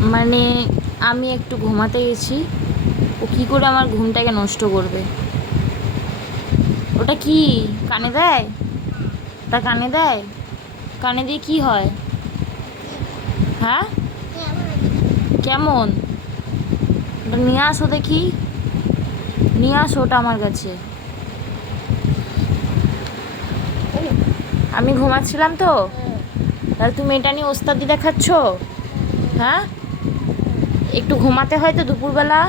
মানে আমি একটু ঘুমাতে গেছি। ও কি করে আমার ঘুমটাকে নষ্ট করবে? ওটা কি? কানে দেয়? ওটা কানে দেয়? কানে দিয়ে কি হয়? হ্যাঁ? কেমন? ওটা নিয়ে আসো দেখি। নিয়ে আসো ওটা আমার কাছে। আমি ঘুমাচ্ছিলাম তো? তাহলে তুমি এটা নিয়ে ওস্তাদি দেখাচ্ছ? হ্যাঁ? একটু ঘুমাতে হয় তো দুপুরবেলা?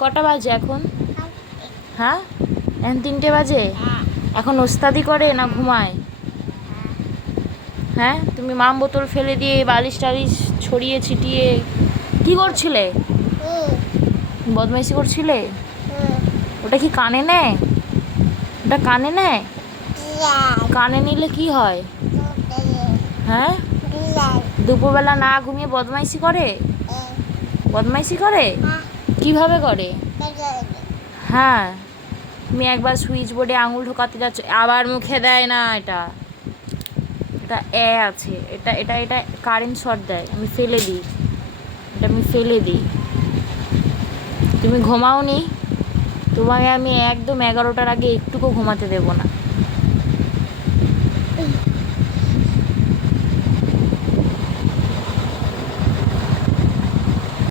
কটা বাজে এখন? হ্যাঁ? এখন তিনটে বাজে? এখন ওস্তাদি করে না ঘুমায়? হ্যাঁ? তুমি মাম বোতল ফেলে দিয়ে বালিশ টালিশ ছড়িয়ে ছিটিয়ে কি করছিলে? বদমাইশি করছিলে? ওটা কি কানে নেয়? ওটা কানে নেয়? কানে নিলে কি হয়? হ্যাঁ? দুপুরবেলা না ঘুমিয়ে বদমাইশি করে? বদমাইশি করে? কীভাবে করে? হ্যাঁ। তুমি একবার সুইচ বোর্ডে আঙুল ঢোকাতে যাচ্ছ আবার মুখে দেয় না এটা। এটা এ আছে এটা এটা এটা কারেন্ট শর্ট দেয় আমি ফেলে দিই। এটা আমি ফেলে দিই। তুমি ঘুমাও নি তোমাকে আমি একদম এগারোটার আগে একটুকু ঘুমাতে দেবো না।